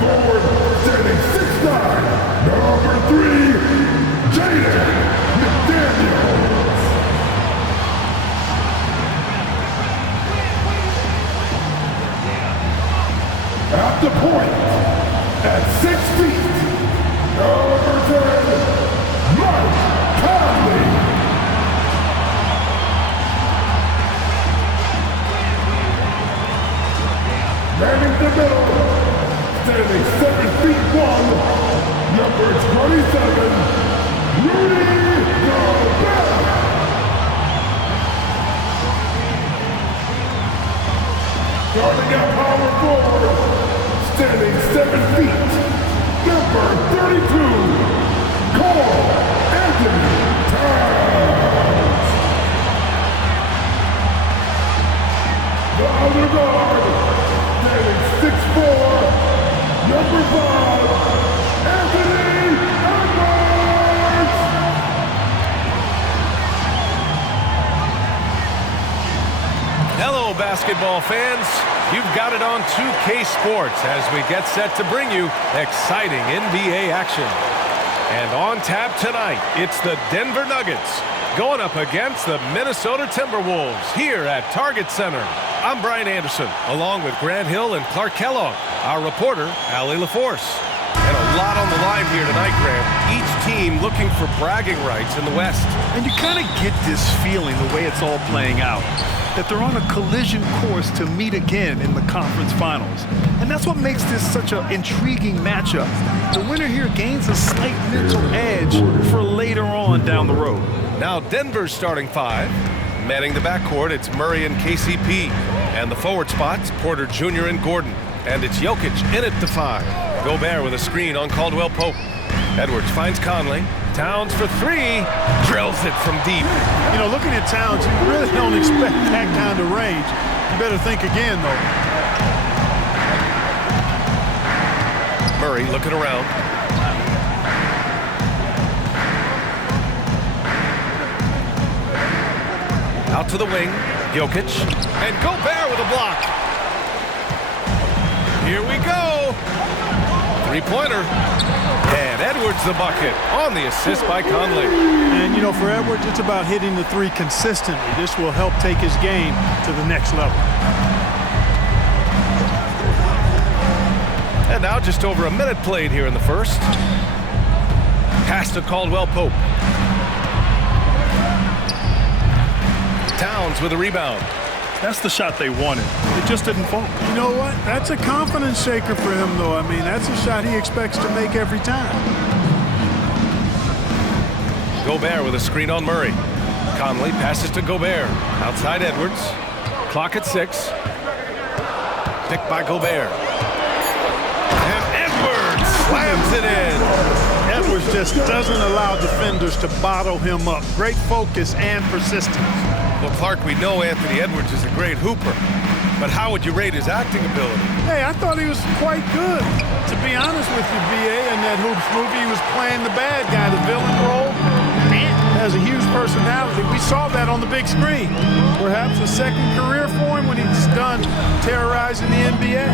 Forward, standing 6'9", number 3, Jaden McDaniels. At the point, at 6 feet, number 10, Mike Conley. Manning the middle, standing 7 feet 1, number 27, Rudy Gobert. Starting at power forward, standing 7 feet, number 32, Cole Anthony Towns. The other guard, standing 6'4", number 5, Anthony Edwards! Hello, basketball fans. You've got it on 2K Sports as we get set to bring you exciting NBA action. And on tap tonight, it's the Denver Nuggets going up against the Minnesota Timberwolves here at Target Center. I'm Brian Anderson, along with Grant Hill and Clark Kellogg, our reporter, Allie LaForce. And a lot on the line here tonight, Grant. Each team looking for bragging rights in the West. And you kind of get this feeling the way it's all playing out, that they're on a collision course to meet again in the conference finals. And that's what makes this such an intriguing matchup. The winner here gains a slight mental edge for later on down the road. Now Denver's starting 5. Manning the backcourt, it's Murray and KCP. And the forward spots, Porter Jr. and Gordon. And it's Jokic in at the 5. Gobert with a screen on Caldwell Pope. Edwards finds Conley. Towns for 3. Drills it from deep. You know, looking at Towns, you really don't expect that kind of range. You better think again, though. Murray looking around. Out to the wing, Jokic, and Gobert with a block. Here we go. Three-pointer. And Edwards the bucket on the assist by Conley. And, you know, for Edwards, it's about hitting the 3 consistently. This will help take his game to the next level. And now just over a minute played here in the first. Pass to Caldwell Pope. Towns with a rebound. That's the shot they wanted. It just didn't fall. You know what? That's a confidence shaker for him, though. I mean, that's a shot he expects to make every time. Gobert with a screen on Murray. Conley passes to Gobert. Outside Edwards. Clock at 6. Picked by Gobert. And Edwards slams it in. Edwards just doesn't allow defenders to bottle him up. Great focus and persistence. Well, Clark, we know Anthony Edwards is a great hooper, but how would you rate his acting ability? Hey, I thought he was quite good. To be honest with you, B.A., in that Hoops movie, he was playing the bad guy, the villain role. Man, has a huge personality. We saw that on the big screen. Perhaps a second career for him when he's done terrorizing the NBA.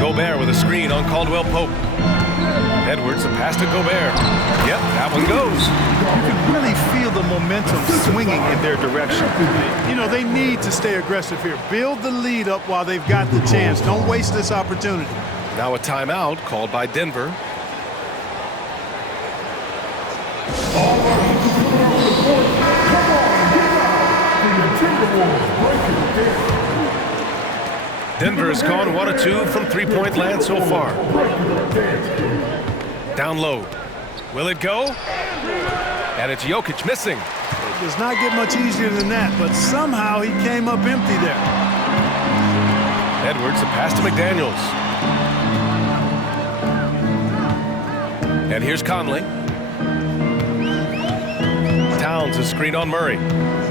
Gobert with a screen on Caldwell Pope. Edwards, a pass to Gobert. Yep, that one goes. You can really feel the momentum swinging in their direction. You know, they need to stay aggressive here. Build the lead up while they've got the chance. Don't waste this opportunity. Now a timeout called by Denver. Denver has gone 1 of 2 from three-point land so far. Down low. Will it go? And it's Jokic missing. It does not get much easier than that, but somehow he came up empty there. Edwards, a pass to McDaniels. And here's Conley. Towns, a screen on Murray.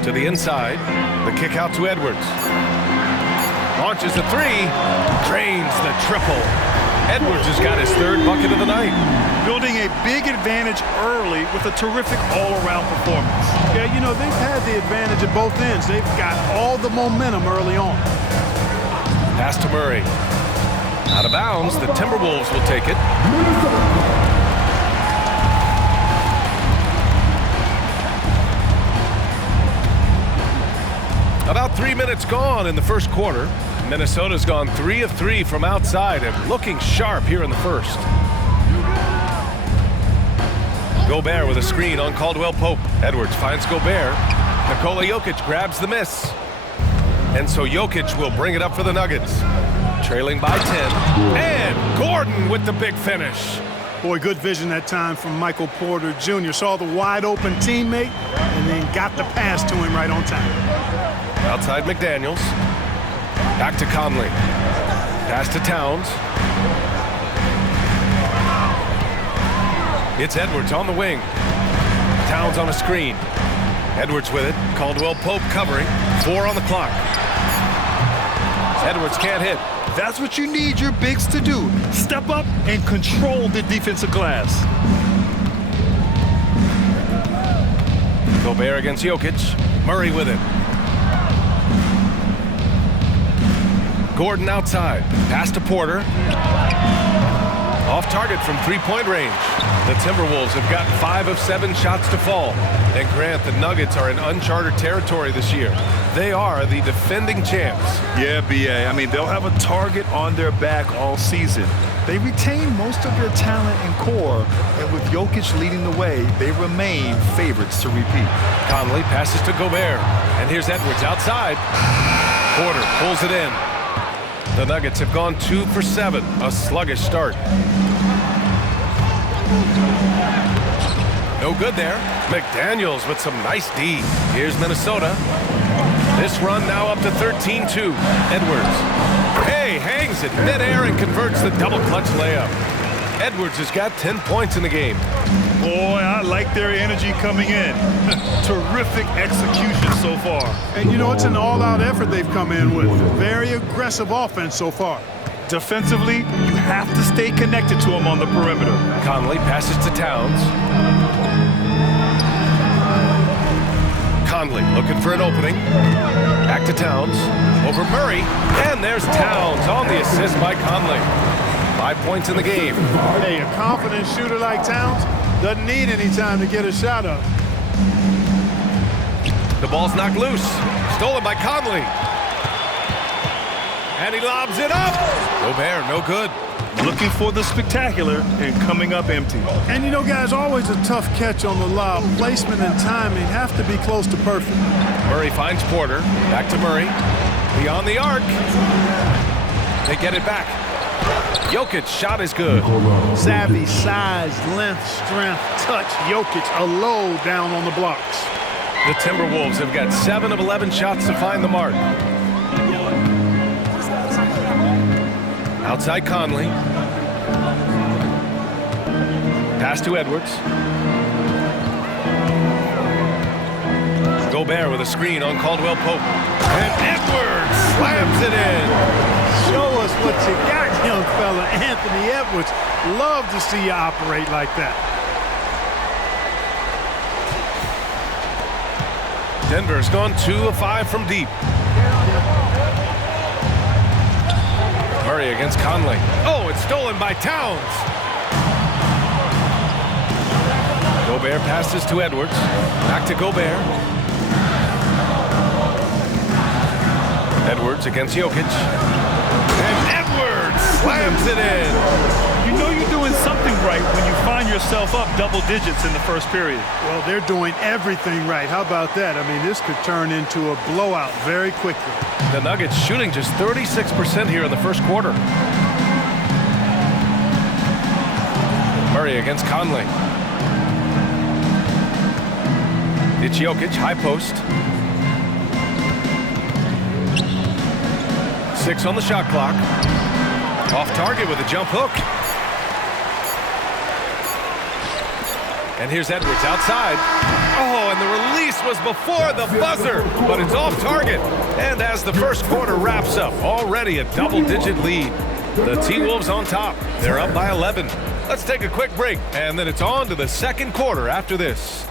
To the inside. The kick out to Edwards. Launches the 3. Drains the triple. Edwards has got his 3rd bucket of the night. Building a big advantage early with a terrific all-around performance. Yeah, you know, they've had the advantage at both ends. They've got all the momentum early on. Pass to Murray. Out of bounds, the Timberwolves will take it. About 3 minutes gone in the first quarter. Minnesota's gone 3 of 3 from outside and looking sharp here in the first. Gobert with a screen on Caldwell Pope. Edwards finds Gobert. Nikola Jokic grabs the miss. And so Jokic will bring it up for the Nuggets. Trailing by 10. And Gordon with the big finish. Boy, good vision that time from Michael Porter Jr. Saw the wide open teammate and then got the pass to him right on time. Outside McDaniels. Back to Conley. Pass to Towns. It's Edwards on the wing. Towns on a screen. Edwards with it. Caldwell Pope covering. 4 on the clock. Edwards can't hit. That's what you need your bigs to do. Step up and control the defensive glass. Gobert against Jokic. Murray with it. Gordon outside. Pass to Porter. Off target from three-point range. The Timberwolves have gotten 5 of 7 shots to fall. And Grant, the Nuggets are in uncharted territory this year. They are the defending champs. Yeah, B.A. I mean, they'll have a target on their back all season. They retain most of their talent and core, and with Jokic leading the way, they remain favorites to repeat. Conley passes to Gobert. And here's Edwards outside. Porter pulls it in. The Nuggets have gone 2 for 7, a sluggish start. No good there. McDaniels with some nice D. Here's Minnesota. This run now up to 13-2. Edwards. Hey, hangs it midair and converts the double clutch layup. Edwards has got 10 points in the game. Boy, I like their energy coming in. Terrific execution so far. And you know, it's an all-out effort they've come in with. Very aggressive offense so far. Defensively, you have to stay connected to him on the perimeter. Conley passes to Towns. Conley looking for an opening. Back to Towns. Over Murray. And there's Towns on the assist by Conley. 5 points in the game. Hey, a confident shooter like Towns doesn't need any time to get a shot up. The ball's knocked loose. Stolen by Conley. And he lobs it up. Gobert, no good. Looking for the spectacular and coming up empty. And you know, guys, always a tough catch on the lob. Placement and timing have to be close to perfect. Murray finds Porter. Back to Murray. Beyond the arc. They get it back. Jokic shot is good. Savvy, size, length, strength, touch. Jokic a low down on the blocks. The Timberwolves have got 7 of 11 shots to find the mark. Outside Conley. Pass to Edwards. Gobert with a screen on Caldwell Pope. And Edwards slams it in. Show us what you got, young fella. Anthony Edwards. Love to see you operate like that. Denver's gone 2 of 5 from deep. Murray against Conley. Oh, it's stolen by Towns. Gobert passes to Edwards. Back to Gobert. Edwards against Jokic. And Edwards slams it in. You know you're doing something right when you find yourself up double digits in the first period. Well, they're doing everything right. How about that? I mean, this could turn into a blowout very quickly. The Nuggets shooting just 36% here in the first quarter. Murray against Conley. It's Jokic, high post. 6 on the shot clock. Off target with a jump hook. And here's Edwards outside. Oh, and the release was before the buzzer, but it's off target. And as the first quarter wraps up, already a double-digit lead. The T-Wolves on top. They're up by 11. Let's take a quick break, and then it's on to the second quarter after this.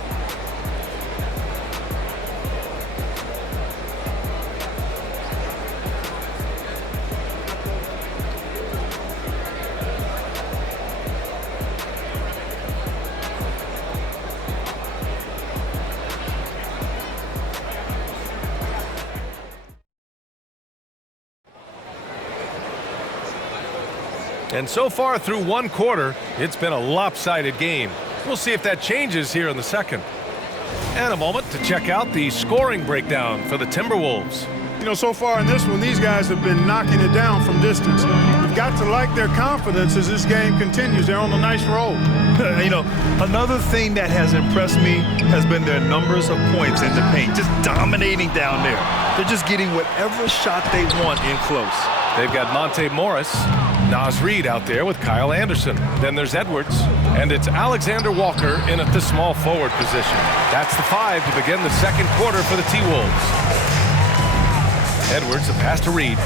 And so far through one quarter, it's been a lopsided game. We'll see if that changes here in the second. And a moment to check out the scoring breakdown for the Timberwolves. You know, so far in this one, these guys have been knocking it down from distance. You've got to like their confidence as this game continues. They're on a nice roll. You know, another thing that has impressed me has been their numbers of points in the paint, just dominating down there. They're just getting whatever shot they want in close. They've got Monte Morris, Naz Reid out there with Kyle Anderson. Then there's Edwards, and it's Alexander Walker in at the small forward position. That's the 5 to begin the second quarter for the T-Wolves. Edwards, a pass to Reid.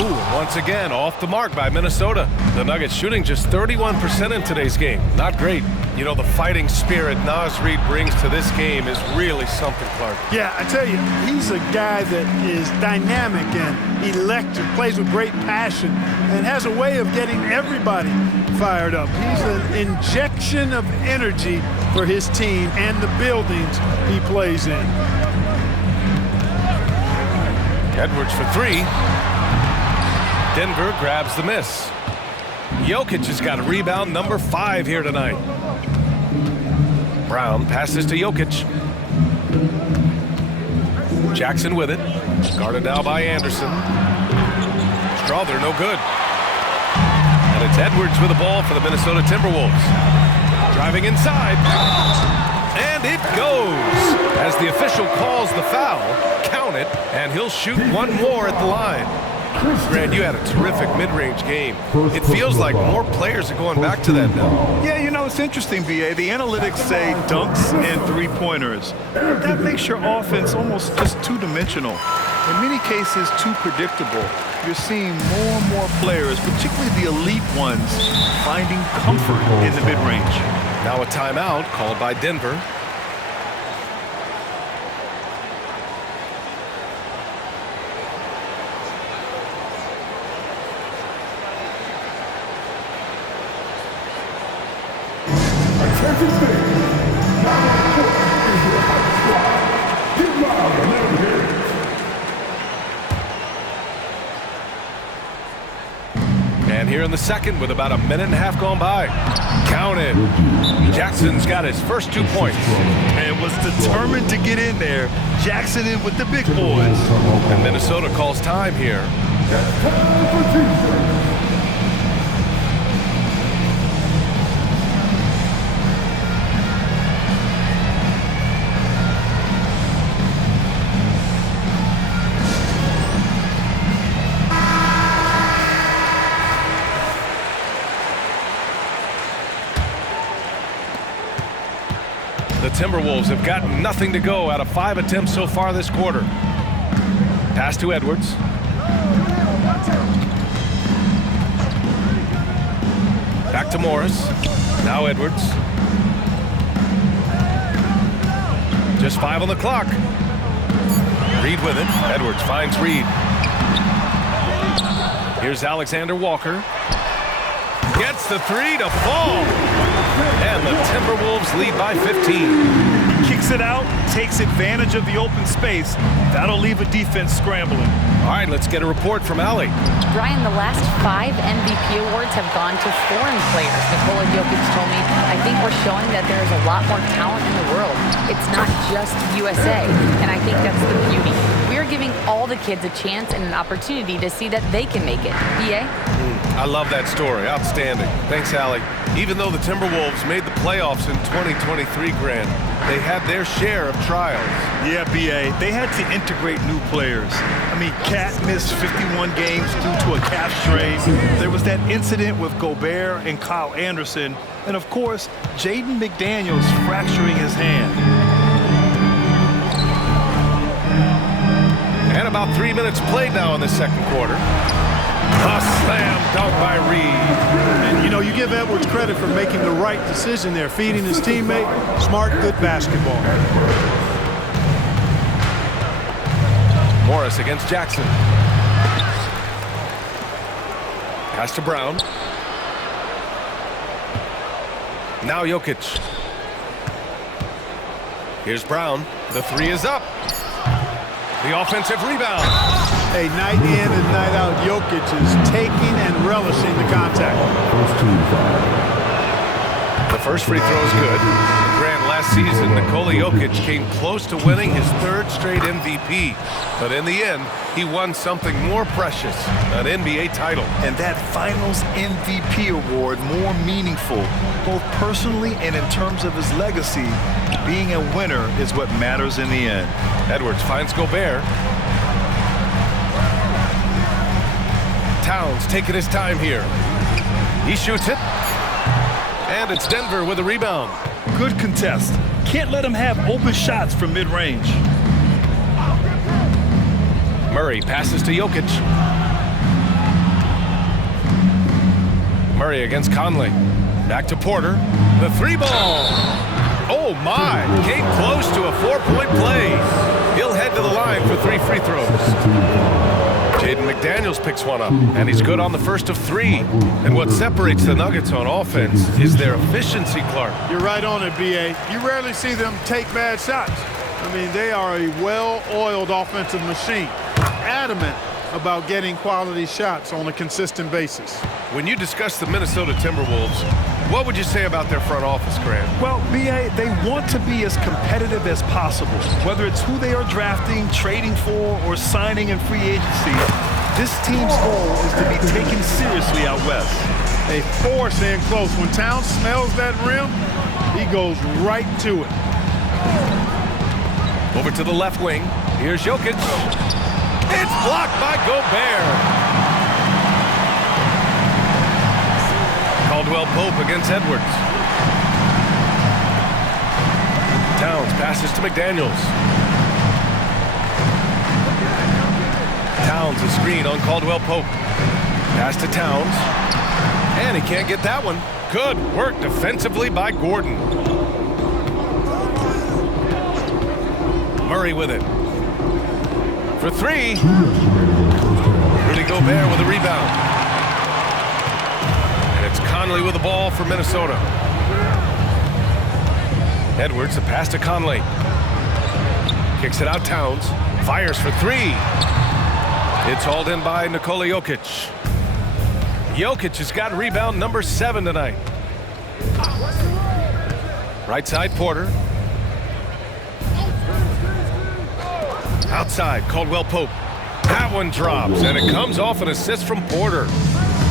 Ooh, once again, off the mark by Minnesota. The Nuggets shooting just 31% in today's game. Not great. You know, the fighting spirit Naz Reid brings to this game is really something, Clark. Yeah, I tell you, he's a guy that is dynamic and electric, plays with great passion, and has a way of getting everybody fired up. He's an injection of energy for his team and the buildings he plays in. Edwards for 3. Denver grabs the miss. Jokic has got a rebound number 5 here tonight. Brown passes to Jokic. Jackson with it. Guarded now by Anderson. Strother no good. And it's Edwards with the ball for the Minnesota Timberwolves. Driving inside. And it goes. As the official calls the foul, count it, and he'll shoot one more at the line. Grant, you had a terrific mid-range game. It feels like more players are going back to that now. Yeah, you know, it's interesting, B.A. The analytics say dunks and three-pointers. That makes your offense almost just two-dimensional. In many cases, too predictable. You're seeing more and more players, particularly the elite ones, finding comfort in the mid-range. Now a timeout called by Denver. Attention fans, now on court is your hot squad. Get loud and let them hear it. And here in the second with about a minute and a half gone by. Counted. Jackson's got his first 2 points. And was determined to get in there. Jackson in with the big boys. And Minnesota calls time here. It's time for defense. The Timberwolves have got nothing to go out of 5 attempts so far this quarter. Pass to Edwards. Back to Morris. Now Edwards. Just 5 on the clock. Reid with it. Edwards finds Reid. Here's Alexander Walker. Gets the 3 to fall. And the Timberwolves lead by 15. Kicks it out, takes advantage of the open space. That'll leave a defense scrambling. All right, let's get a report from Allie. Brian, the last 5 MVP awards have gone to foreign players. Nikola Jokic told me, I think we're showing that there's a lot more talent in the world. It's not just USA, and I think that's the beauty. We are giving all the kids a chance and an opportunity to see that they can make it. B.A.? I love that story. Outstanding. Thanks, Allie. Even though the Timberwolves made the playoffs in 2023, Grant, they had their share of trials. Yeah, B.A., they had to integrate new players. I mean, Cat missed 51 games due to a calf strain. There was that incident with Gobert and Kyle Anderson. And, of course, Jaden McDaniels fracturing his hand. And about 3 minutes played now in the second quarter. A slam dunk by Reid. And, you know, you give Edwards credit for making the right decision there, feeding his teammate. Smart, good basketball. Morris against Jackson. Pass to Brown. Now Jokic. Here's Brown. The 3 is up. The offensive rebound. Hey, night in and night out, Jokic is taking relishing the contact. First team foul. The first free throw is good. Grant, last season, Nikola Jokic came close to winning his third straight MVP. But in the end, he won something more precious, an NBA title. And that Finals MVP award more meaningful, both personally and in terms of his legacy. Being a winner is what matters in the end. Edwards finds Gobert. Towns taking his time here. He shoots it. And it's Denver with a rebound. Good contest. Can't let him have open shots from mid-range. Murray passes to Jokic. Murray against Conley. Back to Porter. The three ball. Oh my, came close to a 4-point play. He'll head to the line for 3 free throws. Jaden McDaniels picks one up, and he's good on the first of 3. And what separates the Nuggets on offense is their efficiency, Clark. You're right on it, B.A. You rarely see them take bad shots. I mean, they are a well-oiled offensive machine, adamant about getting quality shots on a consistent basis. When you discuss the Minnesota Timberwolves, what would you say about their front office, Grant? Well, B.A., they want to be as competitive as possible. Whether it's who they are drafting, trading for, or signing in free agency, this team's goal is to be taken seriously out west. They force in close. When Towns smells that rim, he goes right to it. Over to the left wing. Here's Jokic. It's blocked by Gobert. Caldwell Pope against Edwards. Towns passes to McDaniels. Towns a screen on Caldwell Pope. Pass to Towns. And he can't get that one. Good work defensively by Gordon. Murray with it. For 3. Rudy Gobert with a rebound. Conley with the ball for Minnesota. Edwards, the pass to Conley. Kicks it out, Towns. Fires for 3. It's hauled in by Nikola Jokic. Jokic has got rebound number 7 tonight. Right side, Porter. Outside, Caldwell Pope. That one drops, and it comes off an assist from Porter.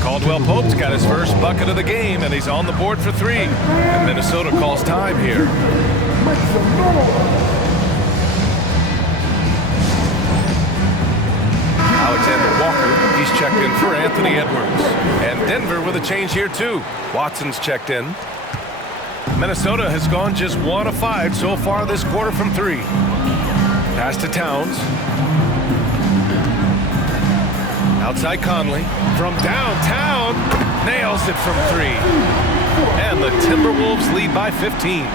Caldwell Pope's got his first bucket of the game, and he's on the board for 3. And Minnesota calls time here. Alexander Walker, he's checked in for Anthony Edwards. And Denver with a change here, too. Watson's checked in. Minnesota has gone just 1 of 5 so far this quarter from 3. Pass to Towns. Outside Conley. From downtown. Nails it from 3. And the Timberwolves lead by 15.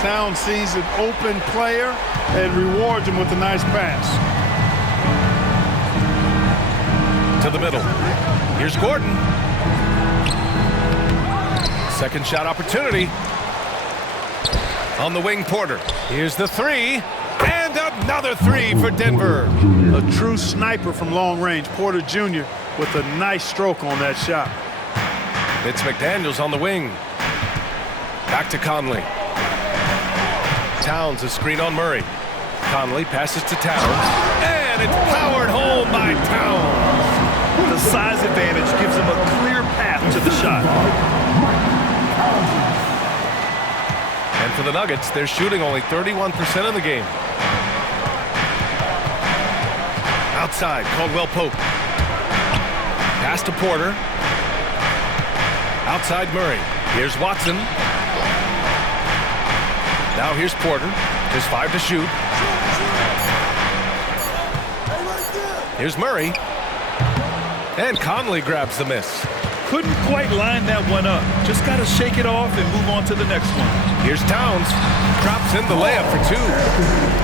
Towns sees an open player and rewards him with a nice pass. To the middle. Here's Gordon. Second shot opportunity. On the wing, Porter. Here's the 3. And another 3 for Denver. A true sniper from long range. Porter Jr. with a nice stroke on that shot. It's McDaniels on the wing. Back to Conley. Towns a screen on Murray. Conley passes to Towns. And it's powered home by Towns. The size advantage gives him a clear path to the shot. And for the Nuggets, they're shooting only 31% of the game. Outside, Caldwell Pope. Pass to Porter. Outside Murray. Here's Watson. Now here's Porter. There's 5 to shoot. Here's Murray. And Conley grabs the miss. Couldn't quite line that one up. Just got to shake it off and move on to the next one. Here's Towns. Drops in the layup for 2.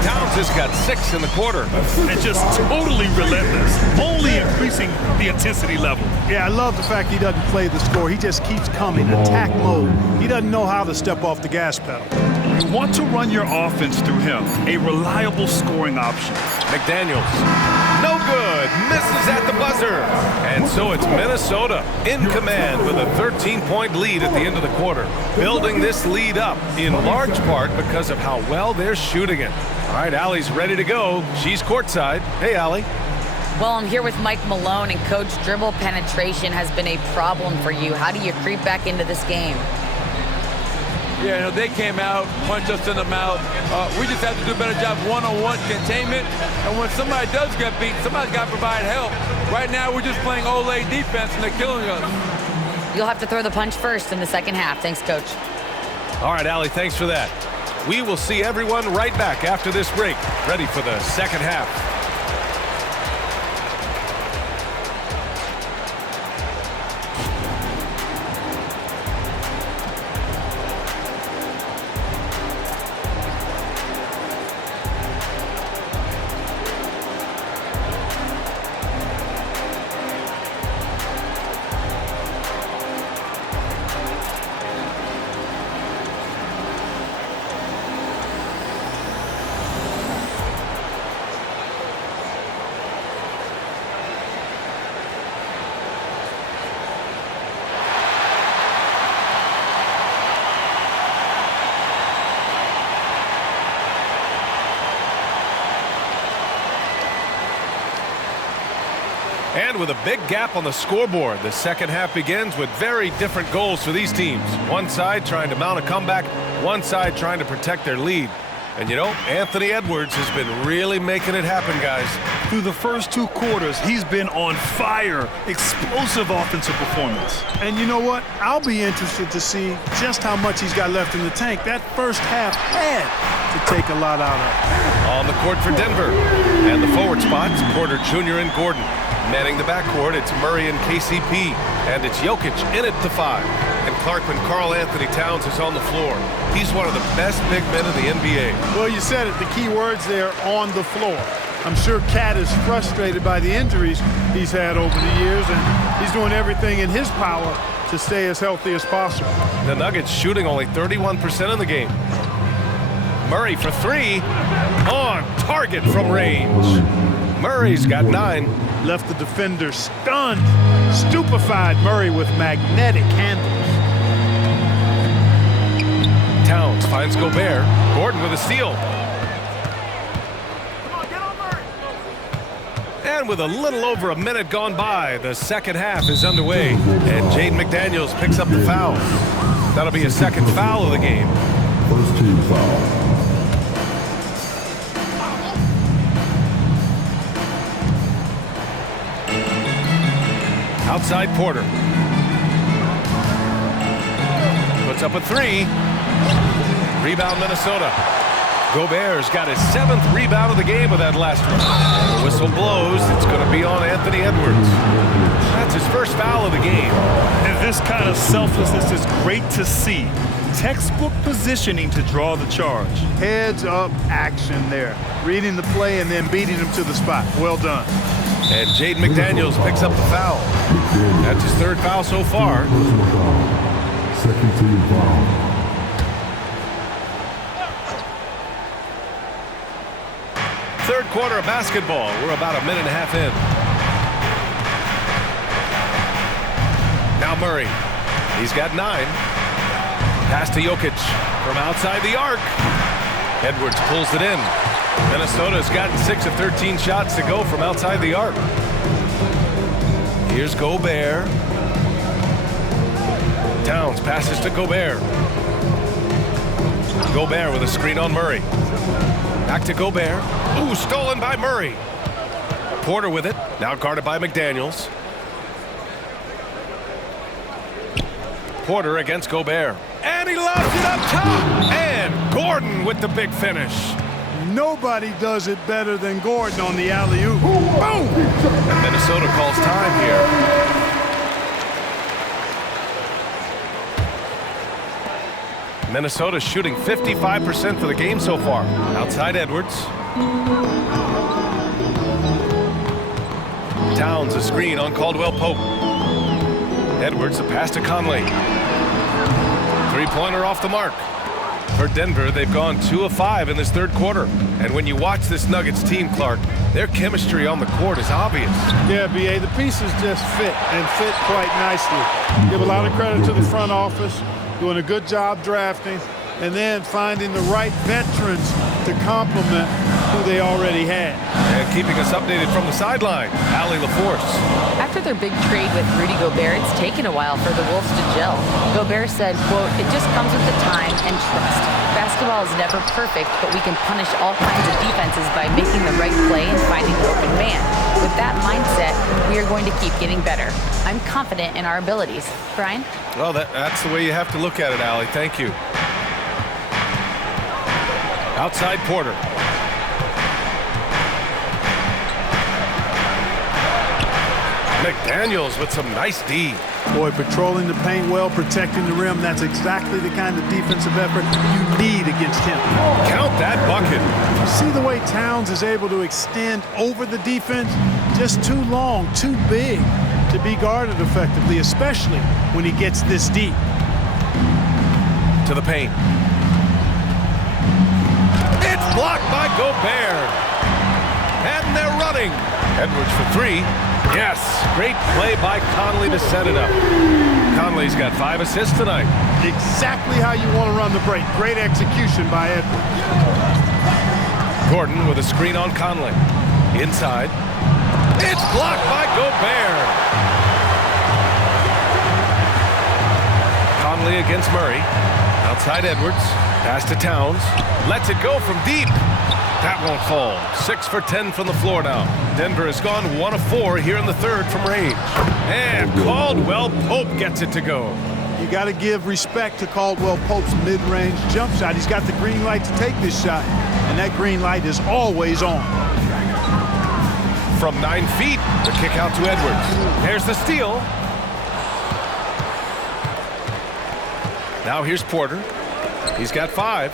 Towns has got 6 in the quarter. And just totally relentless. Only increasing the intensity level. Yeah, I love the fact he doesn't play the score. He just keeps coming, attack mode. He doesn't know how to step off the gas pedal. You want to run your offense through him. A reliable scoring option. McDaniels. No good. Misses at the buzzer. And so it's Minnesota in command with a 13-point lead at the end of the quarter. Building this lead up in large part because of how well they're shooting it. All right, Allie's ready to go. She's courtside. Hey, Allie. Well, I'm here with Mike Malone, and Coach, dribble penetration has been a problem for you. How do you creep back into this game? Yeah, you know, they came out, punched us in the mouth. We just have to do a better job one-on-one containment. And when somebody does get beat, somebody's got to provide help. Right now, we're just playing Olay defense, and they're killing us. You'll have to throw the punch first in the second half. Thanks, Coach. All right, Allie, thanks for that. We will see everyone right back after this break, ready for the second half. And with a big gap on the scoreboard, the second half begins with very different goals for these teams. One side trying to mount a comeback, one side trying to protect their lead. And you know, Anthony Edwards has been really making it happen, guys. Through the first 2 quarters, he's been on fire. Explosive offensive performance. And you know what? I'll be interested to see just how much he's got left in the tank. That first half had to take a lot out of it. On the court for Denver. And the forward spots, Porter Jr. and Gordon. Manning the backcourt, it's Murray and KCP. And it's Jokic in at the 5. And Clarkman Karl Anthony Towns is on the floor. He's one of the best big men in the NBA. Well, you said it. The key words there, on the floor. I'm sure Cat is frustrated by the injuries he's had over the years, and he's doing everything in his power to stay as healthy as possible. The Nuggets shooting only 31% in the game. Murray for 3. On target from range. Murray's got 9. Left the defender stunned, stupefied. Murray with magnetic handles. Towns finds Gobert. Gordon with a steal. And with a little over a minute gone by, the second half is underway. And Jaden McDaniels picks up the foul. That'll be a second foul of the game. First team foul. Outside Porter. Puts up a 3. Rebound Minnesota. Gobert's got his 7th rebound of the game with that last one. The whistle blows. It's going to be on Anthony Edwards. That's his first foul of the game. And this kind of selflessness is great to see. Textbook positioning to draw the charge. Heads up action there. Reading the play and then beating him to the spot. Well done. And Jaden McDaniels picks up the foul. That's his 3rd foul so far. Second team foul. Third quarter of basketball. We're about a minute and a half in. Now Murray. He's got 9. Pass to Jokic from outside the arc. Edwards pulls it in. Minnesota's gotten 6 of 13 shots to go from outside the arc. Here's Gobert. Towns passes to Gobert. Gobert with a screen on Murray. Back to Gobert. Ooh, stolen by Murray. Porter with it. Now guarded by McDaniels. Porter against Gobert. And he lobs it up top. And Gordon with the big finish. Nobody does it better than Gordon on the alley-oop. Boom! And Minnesota calls time here. Minnesota shooting 55% for the game so far. Outside Edwards. Towns a screen on Caldwell Pope. Edwards a pass to Conley. Three-pointer off the mark. For Denver, they've gone 2 of 5 in this third quarter. And when you watch this Nuggets team, Clark, their chemistry on the court is obvious. Yeah, B.A., the pieces just fit and fit quite nicely. Give a lot of credit to the front office, doing a good job drafting, and then finding the right veterans to complement who they already had. And keeping us updated from the sideline, Allie LaForce. After their big trade with Rudy Gobert, it's taken a while for the Wolves to gel. Gobert said, quote, "It just comes with the time and trust. Basketball is never perfect, but we can punish all kinds of defenses by making the right play and finding the open man. With that mindset, we are going to keep getting better. I'm confident in our abilities." Brian? Well, that's the way you have to look at it, Allie. Thank you. Outside Porter. McDaniels with some nice D. Boy, patrolling the paint well, protecting the rim. That's exactly the kind of defensive effort you need against him. Count that bucket. See the way Towns is able to extend over the defense? Just too long, too big to be guarded effectively, especially when he gets this deep. To the paint. It's blocked by Gobert. And they're running. Edwards for 3. Yes, great play by Conley to set it up. Conley's got 5 assists tonight. Exactly how you want to run the break. Great execution by Edwards. Gordon with a screen on Conley. Inside. It's blocked by Gobert. Conley against Murray. Outside Edwards. Pass to Towns. Lets it go from deep. That won't fall. 6 for 10 from the floor now. Denver has gone 1 of 4 here in the third from range. And Caldwell Pope gets it to go. You got to give respect to Caldwell Pope's mid-range jump shot. He's got the green light to take this shot, and that green light is always on. From 9 feet, the kick out to Edwards. There's the steal. Now here's Porter. He's got 5.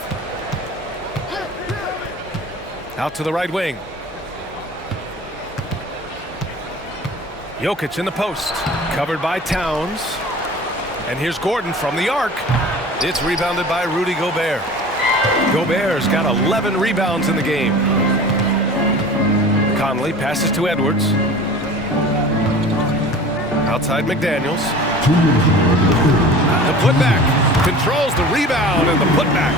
Out to the right wing. Jokic in the post. Covered by Towns. And here's Gordon from the arc. It's rebounded by Rudy Gobert. Gobert's got 11 rebounds in the game. Conley passes to Edwards. Outside McDaniels. The putback. Controls the rebound and the putback.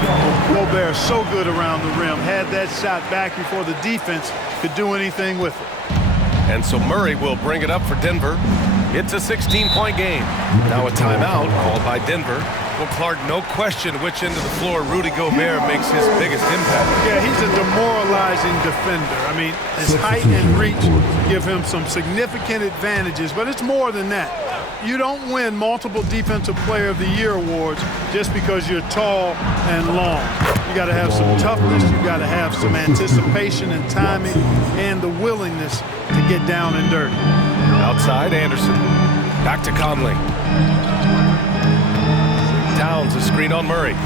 Gobert so good around the rim. Had that shot back before the defense could do anything with it. And so Murray will bring it up for Denver. It's a 16-point game. Now a timeout called by Denver. Well, Clark, no question which end of the floor Rudy Gobert makes his biggest impact. Yeah, he's a demoralizing defender. I mean, his height and reach give him some significant advantages, but it's more than that. You don't win multiple Defensive Player of the Year awards just because you're tall and long. You got to have some toughness. You got to have some anticipation and timing and the willingness to get down and dirty. Outside, Anderson. Back to Conley. Towns a screen on Murray.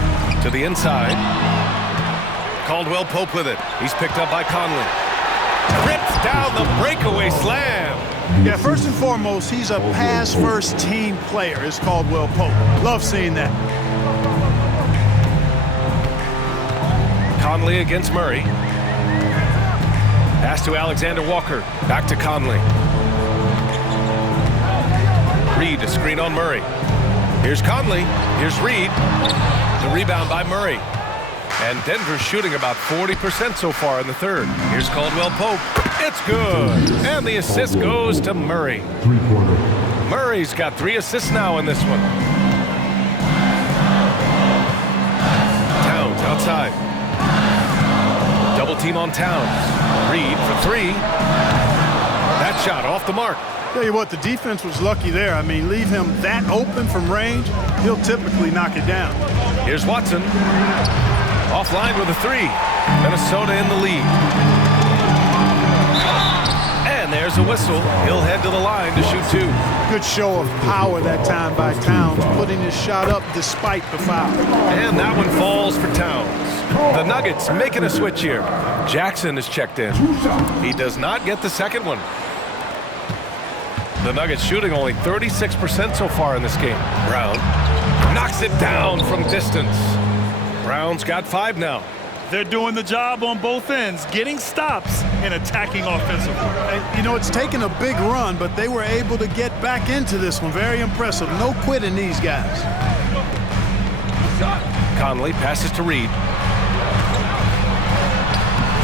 To the inside. Caldwell Pope with it. He's picked up by Conley. Rips down the breakaway slam. Yeah, first and foremost, he's a pass-first team player, is Caldwell Pope. Love seeing that. Conley against Murray. Pass to Alexander Walker. Back to Conley. Reed, a screen on Murray. Here's Conley. Here's Reed. The rebound by Murray. And Denver's shooting about 40% so far in the third. Here's Caldwell Pope. It's good. And the assist goes to Murray. Murray's got 3 assists now in this one. Towns outside. Double team on Towns. Reed for 3. That shot off the mark. Tell you what, the defense was lucky there. I mean, leave him that open from range, he'll typically knock it down. Here's Watson. Offline with a 3. Minnesota in the lead. And there's a whistle. He'll head to the line to shoot 2. Good show of power that time by Towns, putting his shot up despite the foul. And that one falls for Towns. The Nuggets making a switch here. Jackson is checked in. He does not get the second one. The Nuggets shooting only 36% so far in this game. Brown knocks it down from distance. Brown's got 5 now. They're doing the job on both ends, getting stops and attacking offensively. And, you know, it's taken a big run, but they were able to get back into this one. Very impressive. No quitting these guys. Conley passes to Reed.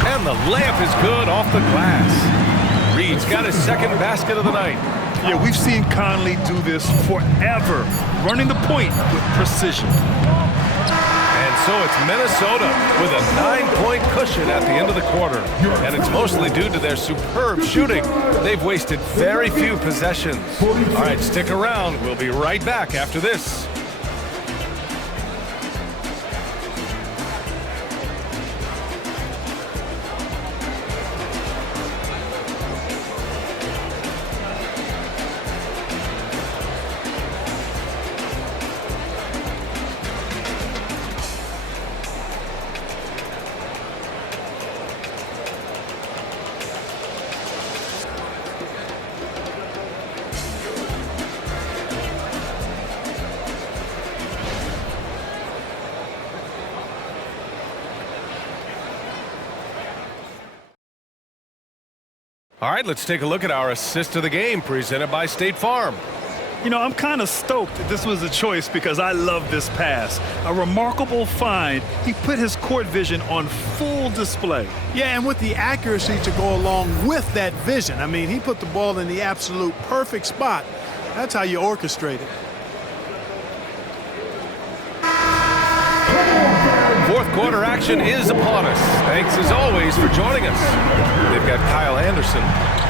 And the layup is good off the glass. Reed's got his second basket of the night. Yeah, we've seen Conley do this forever, running the point with precision. And so it's Minnesota with a 9-point cushion at the end of the quarter. And it's mostly due to their superb shooting. They've wasted very few possessions. All right, stick around. We'll be right back after this. All right, let's take a look at our assist of the game presented by State Farm. You know, I'm kind of stoked that this was a choice because I love this pass. A remarkable find. He put his court vision on full display. Yeah, and with the accuracy to go along with that vision. I mean, he put the ball in the absolute perfect spot. That's how you orchestrate it. Fourth quarter action is upon us. Thanks as always for joining us. They've got Kyle Anderson,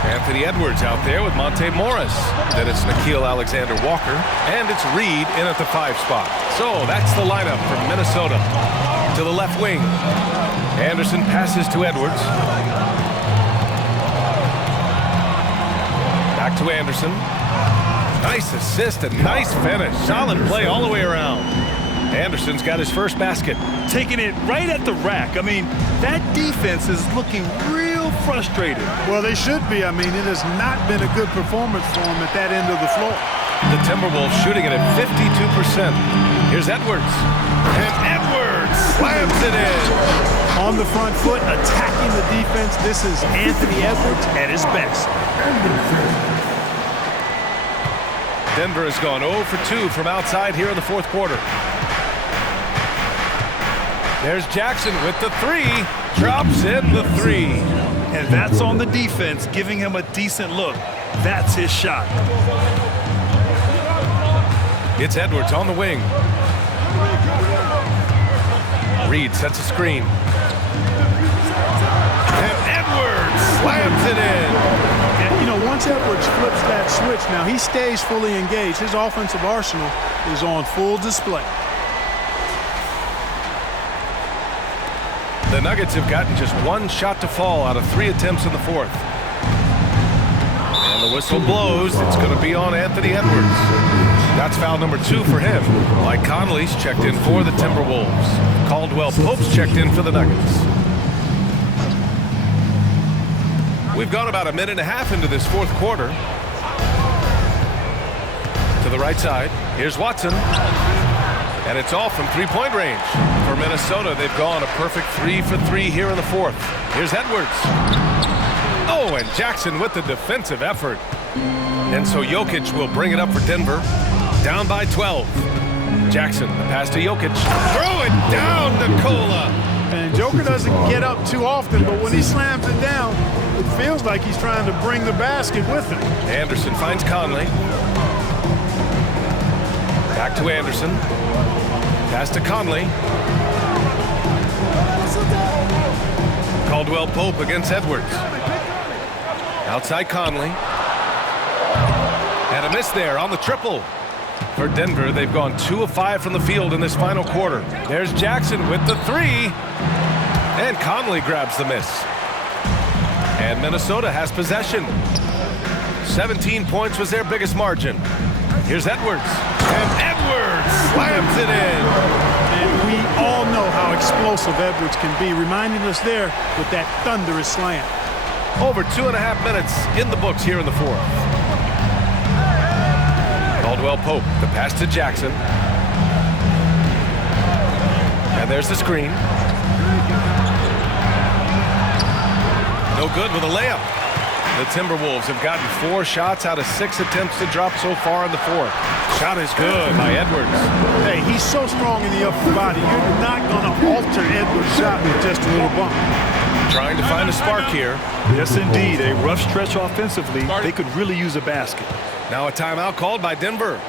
Anthony Edwards out there with Monte Morris. Then it's Nickeil Alexander-Walker, and it's Reed in at the 5 spot. So that's the lineup for Minnesota. To the left wing, Anderson passes to Edwards. Back to Anderson. Nice assist and nice finish. Solid play all the way around. Anderson's got his first basket. Taking it right at the rack. I mean, that defense is looking real frustrated. Well, they should be. I mean, it has not been a good performance for them at that end of the floor. The Timberwolves shooting it at 52%. Here's Edwards. And Edwards slams it in. On the front foot, attacking the defense. This is Anthony Edwards at his best. Denver has gone 0 for 2 from outside here in the fourth quarter. There's Jackson with the 3. Drops in the 3. And that's on the defense, giving him a decent look. That's his shot. It's Edwards on the wing. Reed sets a screen. And Edwards slams it in. And, you know, once Edwards flips that switch, now he stays fully engaged. His offensive arsenal is on full display. The Nuggets have gotten just 1 shot to fall out of 3 attempts in the fourth. And the whistle blows. It's going to be on Anthony Edwards. That's foul number 2 for him. Mike Conley's checked in for the Timberwolves. Caldwell Pope's checked in for the Nuggets. We've gone about a minute and a half into this fourth quarter. To the right side, here's Watson. And it's all from 3-point range. For Minnesota, they've gone a perfect 3 for 3 here in the fourth. Here's Edwards. Oh, and Jackson with the defensive effort. And so Jokic will bring it up for Denver. Down by 12. Jackson, the pass to Jokic. Throw it down, Nikola. And Joker doesn't get up too often, but when he slams it down, it feels like he's trying to bring the basket with him. Anderson finds Conley. Back to Anderson. Pass to Conley. Caldwell Pope against Edwards. Outside Conley. And a miss there on the triple. For Denver, they've gone 2 of 5 from the field in this final quarter. There's Jackson with the 3. And Conley grabs the miss. And Minnesota has possession. 17 points was their biggest margin. Here's Edwards. And Edwards slams it in. And we all know how explosive Edwards can be, reminding us there with that thunderous slam. Over 2.5 minutes in the books here in the fourth. Caldwell Pope, the pass to Jackson. And there's the screen. No good with a layup. The Timberwolves have gotten 4 shots out of 6 attempts to drop so far in the fourth. Shot is good by Edwards. Hey, he's so strong in the upper body. You're not going to alter Edwards' shot with just a little bump. Trying to find a spark here. Yes, indeed. A rough stretch offensively. They could really use a basket. Now a timeout called by Denver.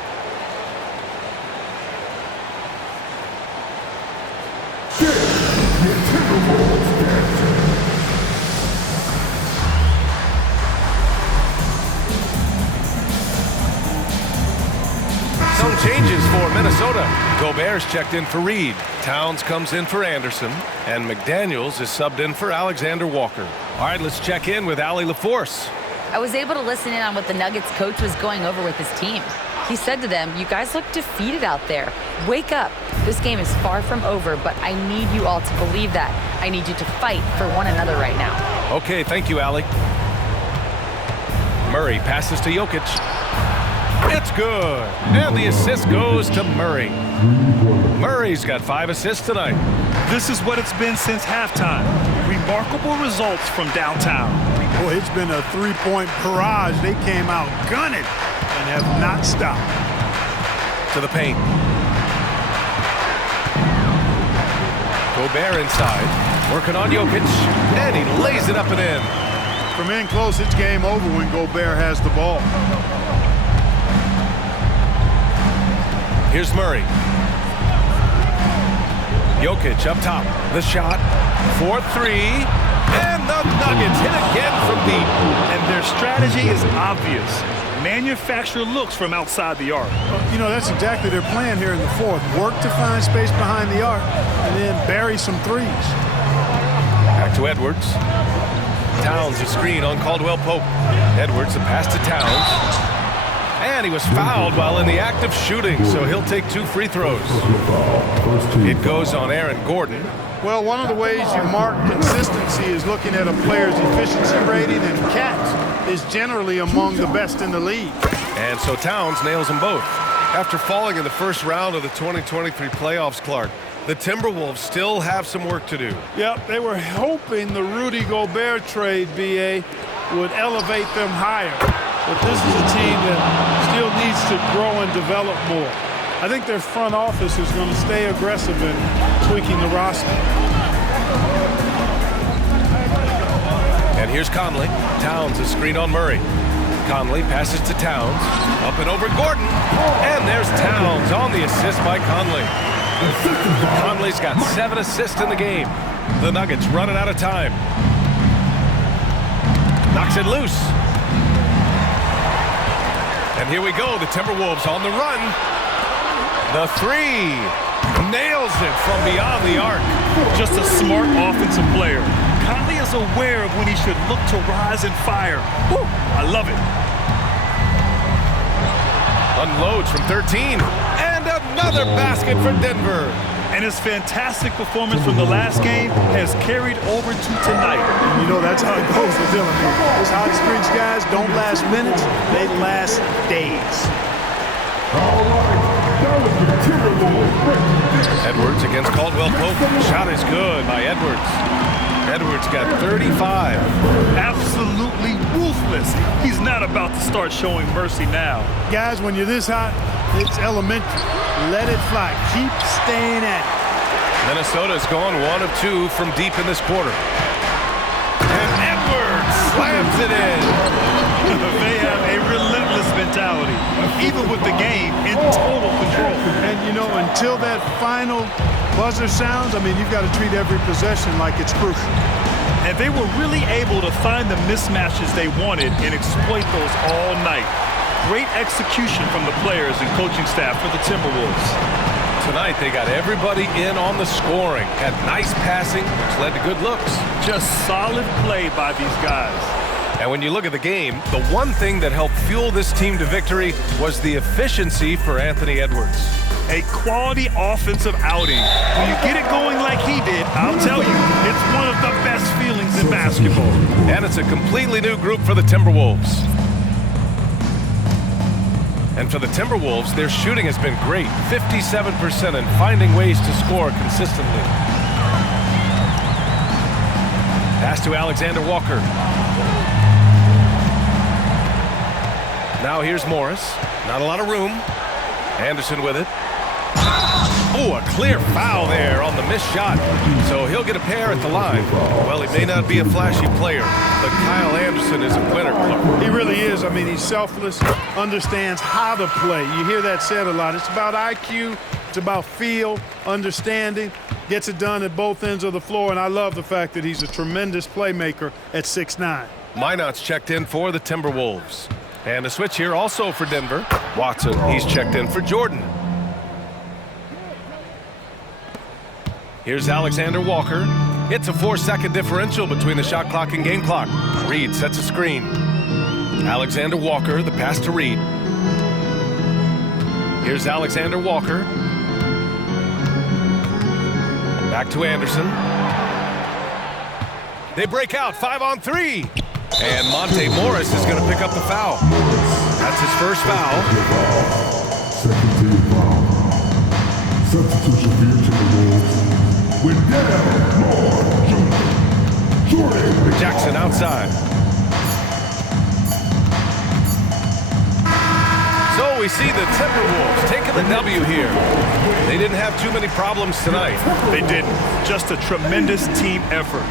Some changes for Minnesota. Gobert's checked in for Reed. Towns comes in for Anderson. And McDaniels is subbed in for Alexander Walker. All right, let's check in with Allie LaForce. I was able to listen in on what the Nuggets coach was going over with his team. He said to them, "You guys look defeated out there. Wake up. This game is far from over, but I need you all to believe that. I need you to fight for one another right now." Okay, thank you, Allie. Murray passes to Jokic. It's good. And the assist goes to Murray. Murray's got 5 assists tonight. This is what it's been since halftime. Remarkable results from downtown. Boy, it's been a 3-point barrage. They came out gunning and have not stopped. To the paint. Gobert inside. Working on Jokic. And he lays it up and in. From in close, it's game over when Gobert has the ball. Here's Murray. Jokic up top. The shot. 4-3. And the Nuggets hit again from deep. And their strategy is obvious. Manufacture looks from outside the arc. You know, that's exactly their plan here in the fourth. Work to find space behind the arc and then bury some threes. Back to Edwards. Towns a screen on Caldwell Pope. Edwards a pass to Towns. And he was fouled while in the act of shooting, so he'll take 2 free throws. It goes on Aaron Gordon. Well, one of the ways you mark consistency is looking at a player's efficiency rating, and Cats is generally among the best in the league. And so Towns nails them both. After falling in the first round of the 2023 playoffs, Clark, the Timberwolves still have some work to do. Yep, they were hoping the Rudy Gobert trade, B.A., would elevate them higher. But this is a team that still needs to grow and develop more. I think their front office is going to stay aggressive in tweaking the roster. And here's Conley. Towns a screen on Murray. Conley passes to Towns. Up and over Gordon. And there's Towns on the assist by Conley. Conley's got 7 assists in the game. The Nuggets running out of time. Knocks it loose. And here we go, the Timberwolves on the run. The 3. Nails it from beyond the arc. Just a smart offensive player. Conley is aware of when he should look to rise and fire. Woo, I love it. Unloads from 13. And another basket for Denver. And his fantastic performance from the last game has carried over to tonight. You know, that's how it goes with Dylan. Those hot streaks guys don't last minutes, they last days. Edwards against Caldwell Pope. Shot is good by Edwards. Edwards got 35. Absolutely ruthless. He's not about to start showing mercy now. Guys, when you're this hot, it's elementary. Let it fly. Keep staying at it. Minnesota's gone 1 of 2 from deep in this quarter. And Edwards slams it in. They have a relentless mentality, even with the game in total control. And, you know, until that final buzzer sounds, I mean, you've got to treat every possession like it's crucial. And they were really able to find the mismatches they wanted and exploit those all night. Great execution from the players and coaching staff for the Timberwolves. Tonight they got everybody in on the scoring. Had nice passing, which led to good looks. Just solid play by these guys. And when you look at the game, the one thing that helped fuel this team to victory was the efficiency for Anthony Edwards. A quality offensive outing. When you get it going like he did, I'll tell you, it's one of the best feelings in basketball. And it's a completely new group for the Timberwolves. And for the Timberwolves, their shooting has been great, 57%, and finding ways to score consistently. Pass to Alexander Walker. Now here's Morris. Not a lot of room. Anderson with it. Oh, a clear foul there on the missed shot. So he'll get a pair at the line. Well, he may not be a flashy player, but Kyle Anderson is a winner. He really is. I mean, he's selfless, understands how to play. You hear that said a lot. It's about IQ. It's about feel, understanding. Gets it done at both ends of the floor, and I love the fact that he's a tremendous playmaker at 6'9". Minot's checked in for the Timberwolves. And a switch here also for Denver. Watson, he's checked in for Jordan. Here's Alexander Walker. It's a 4-second differential between the shot clock and game clock. Reed sets a screen. Alexander Walker, the pass to Reed. Here's Alexander Walker. Back to Anderson. They break out 5-on-3. And Monte Morris is going to pick up the foul. That's his first foul. Second team foul. Substitution for your Timberwolves. With Jordan Jackson outside. So we see the Timberwolves taking the W here. They didn't have too many problems tonight. They didn't. Just a tremendous team effort.